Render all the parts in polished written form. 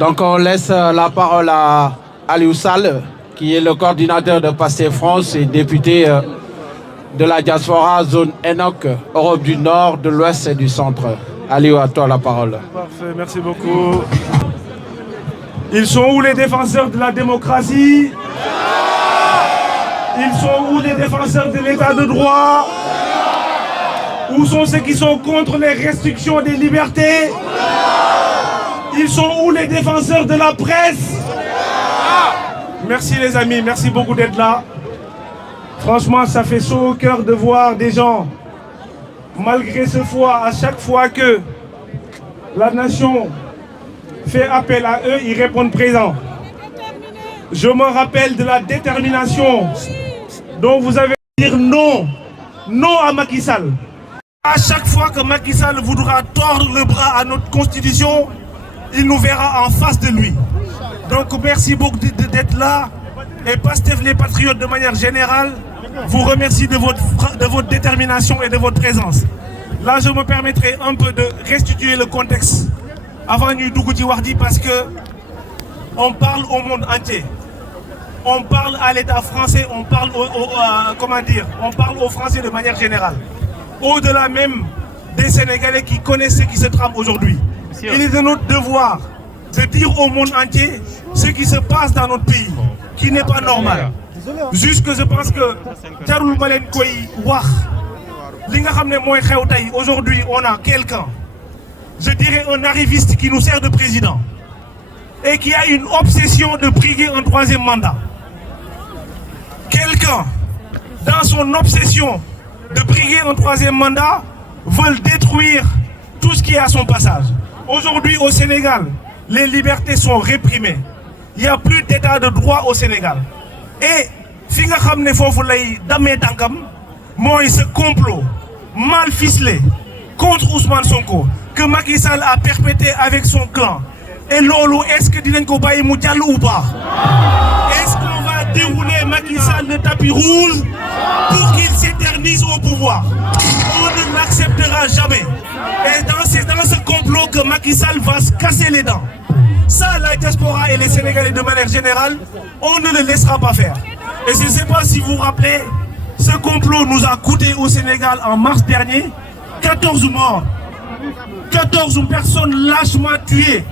Donc on laisse la parole à Aliou Sall, qui est le coordinateur de Pastef France et député de la diaspora zone ENOC, Europe du Nord, de l'Ouest et du Centre. Aliou, à toi la parole. Parfait, merci beaucoup. Ils sont où les défenseurs de la démocratie? Ils sont où les défenseurs de l'état de droit? Où sont ceux qui sont contre les restrictions des libertés? Ils sont où les défenseurs de la presse? Merci les amis, merci beaucoup d'être là. Franchement, ça fait chaud au cœur de voir des gens, malgré ce foi, à chaque fois que la nation fait appel à eux, ils répondent présent. Je me rappelle de la détermination dont vous avez dit non, non à Macky Sall. À chaque fois que Macky Sall voudra tordre le bras à notre constitution, il nous verra en face de lui. Donc merci beaucoup d'être là. Et Pastef les Patriotes de manière générale vous remercie de votre détermination et de votre présence. Là, je me permettrai un peu de restituer le contexte avant ñuy dugg ci wax ji parce que on parle au monde entier. On parle à l'État français, on parle on parle aux Français de manière générale. Au-delà même des Sénégalais qui connaissent ce qui se trame aujourd'hui. Il est de notre devoir de dire au monde entier ce qui se passe dans notre pays, qui n'est pas normal. Juste que je pense que jarul ma leen koy wax li nga xam ne mooy xew tey aujourd'hui on a quelqu'un, je dirais un arriviste qui nous sert de président et qui a une obsession de briguer un troisième mandat. Quelqu'un, dans son obsession de briguer un troisième mandat, veut détruire tout ce qui est à son passage. Aujourd'hui au Sénégal, les libertés sont réprimées. Il n'y a plus d'état de droit au Sénégal. Et fi nga xam ne foofu lay damee tànkam mooy ce complot mal ficelé contre Ousmane Sonko que Macky Sall a perpétré avec son clan. Et loolu, est-ce que dinañ ko bàyyi mu jàll ou pas? Est-ce qu'on va dérouler Macky Sall le tapis rouge pour qu'il s'éternise au pouvoir? On ne l'acceptera jamais. Et c'est dans ce complot que Macky Sall va se casser les dents. Ça, la diaspora et les Sénégalais de manière générale, on ne le laissera pas faire. Et je ne sais pas si vous vous rappelez, ce complot nous a coûté au Sénégal en mars dernier 14 morts, 14 personnes lâchement tuées,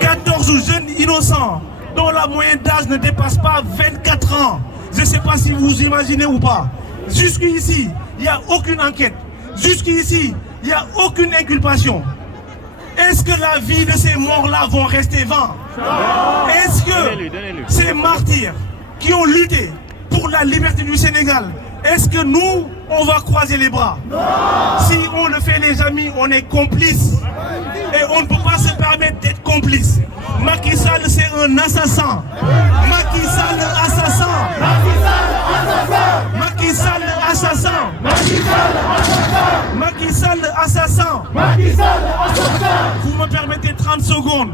14 jeunes innocents dont la moyenne d'âge ne dépasse pas 24 ans. Je ne sais pas si vous imaginez ou pas. Jusqu'ici, il n'y a aucune enquête. Jusqu'ici, il n'y a aucune inculpation. Est-ce que la vie de ces morts-là vont rester vains? Est-ce que ces martyrs qui ont lutté pour la liberté du Sénégal, est-ce que nous, on va croiser les bras? Si on le fait les amis, on est complices. Et on ne peut pas se permettre d'être complice. Macky Sall, c'est un assassin. Macky Sall, assassin. Macky Sall, assassin. Macky Sall, assassin. Vous me permettez 30 secondes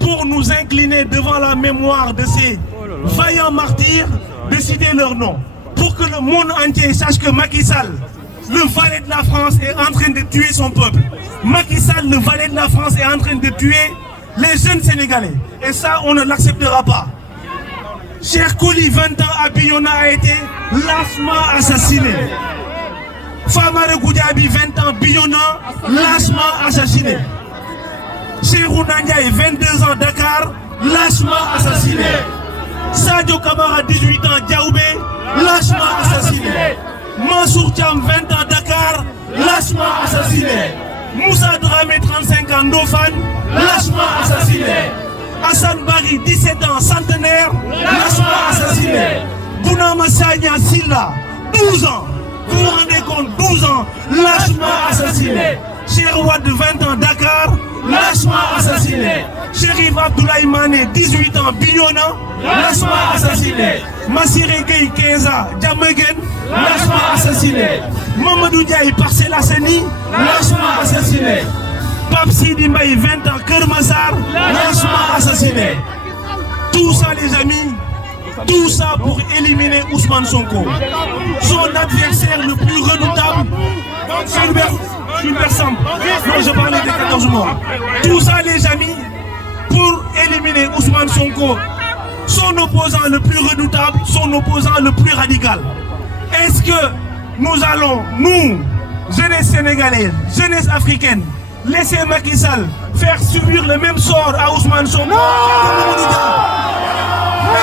pour nous incliner devant la mémoire de ces vaillants martyrs, de citer leur nom. Pour que le monde entier sache que Macky Sall, le valet de la France, est en train de tuer son peuple. Macky Sall, le valet de la France, est en train de tuer les jeunes Sénégalais. Et ça, on ne l'acceptera pas. Cheikh Kouly, 20 ans à Bignona, a été lâchement assassiné. Famara Goudiaby, 20 ans, Bignona, lâchement assassiné. Cheikhouna Ndiaye, 22 ans, Dakar, lâchement assassiné. Sadio Kamara, 18 ans, Diaoubé, lâchement assassiné. Mansour Thiam, 20 ans, Dakar, lâchement assassiné. Moussa Dramé, 35 ans, Ndofane, lâchement assassiné. Hassan Bari, 17 ans, centenaire, lâchement assassiné. Bounama Sagna Silla, 12 ans, vous vous rendez compte, 12 ans, lâchement assassiné. Cheikh Wade, 20 ans, Dakar, lâchement assassiné. Chérif Abdoulaye Mané, 18 ans, Bignona, lâchement assassiné. Massiré Gueye, 15 ans, Diamaguène, lâchement assassiné. Mamadou Diaye, Parcelles Assainies, lâchement assassiné. Pape Sidi Mbaye, 20 ans, Keur Massar, lâchement assassiné. Tout ça, les amis, tout ça pour éliminer Ousmane Sonko. Son adversaire le plus redoutable, Fulbert Sambou. Non, je parlais des 14 morts. Tout ça, les amis, pour éliminer Ousmane Sonko, son opposant le plus redoutable, son opposant le plus radical. Est-ce que nous allons, nous, jeunesse sénégalaise, jeunesse africaine, laisser Macky Sall faire subir le même sort à Ousmane Sonko?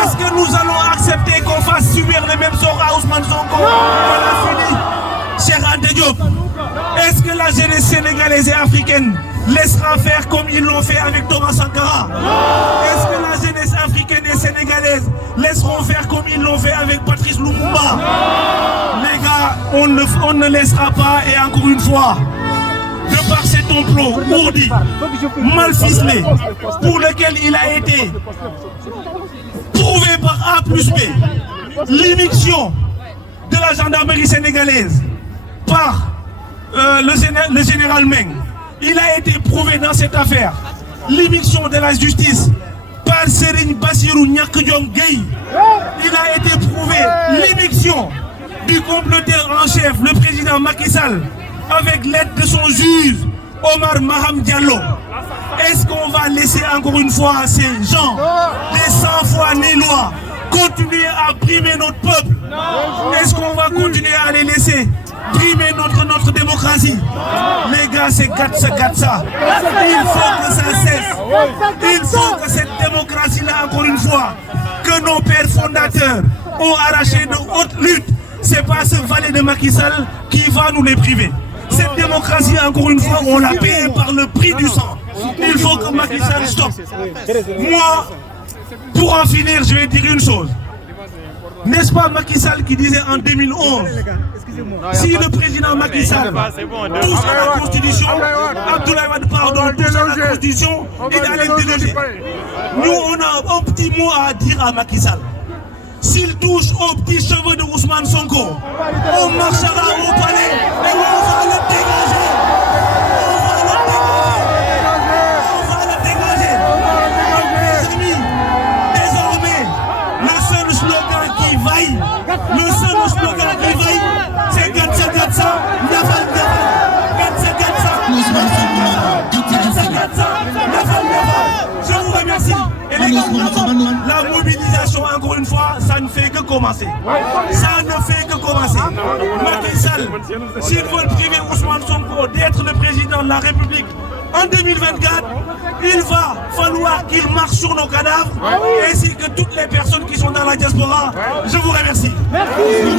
Est-ce que nous allons accepter qu'on fasse subir le même sort à Ousmane Sonko qu'on a fini Cheikh Anta Diop? Est-ce que la jeunesse sénégalaise et africaine laissera faire comme ils l'ont fait avec Thomas Sankara? Est-ce que la jeunesse africaine et sénégalaise laisseront faire comme ils l'ont fait avec Patrice Lumumba? Les gars, on ne laissera pas, et encore une fois, de par cet complot ourdi, mal ficelé, pour lequel il a été prouvé par A plus B, l'émission de la gendarmerie sénégalaise par le général Meng. Il a été prouvé dans cette affaire l'émission de la justice par Serigne Bassirou Niak Diom Gueye. Il a été prouvé l'émission du comploteur en chef, le président Macky Sall, avec l'aide de son juge Omar Maham Diallo. Est-ce qu'on va laisser encore une fois ces gens, des 100 fois ni loi, continuer à brimer notre peuple? Est-ce qu'on va continuer à les laisser brimer notre démocratie? Les gars, c'est gatsa. Il faut que ça cesse. Il faut que cette démocratie-là, encore une fois, que nos pères fondateurs ont arraché de haute lutte, c'est pas ce valet de Macky Sall qui va nous les priver. Cette démocratie, encore une fois, on l'a payée par le prix du sang. Il faut que Macky Sall stoppe. Moi, pour en finir, je vais dire une chose. N'est-ce pas Macky Sall qui disait en 2011, si le président Macky Sall touche à la Constitution, Abdoulaye Wade, touche à la Constitution, il allait le déloger. Nous, on a un petit mot à dire à Macky Sall. S'il touche aux petits cheveux de Ousmane Sonko, on marchera au palais et on va le dégager. On va le dégager. Mes amis, désormais, le seul slogan qui vaille, c'est Gatsa, Nafal, Je vous remercie. Et les gars, la mobilisation, encore une fois, ça ne fait que commencer. Ça ne fait que commencer. Macky Sall, s'ils veulent priver Ousmane Sonko d'être le président de la République en 2024, il va falloir qu'il marche sur nos cadavres, ainsi que toutes les personnes qui sont dans la diaspora. Je vous remercie. Merci.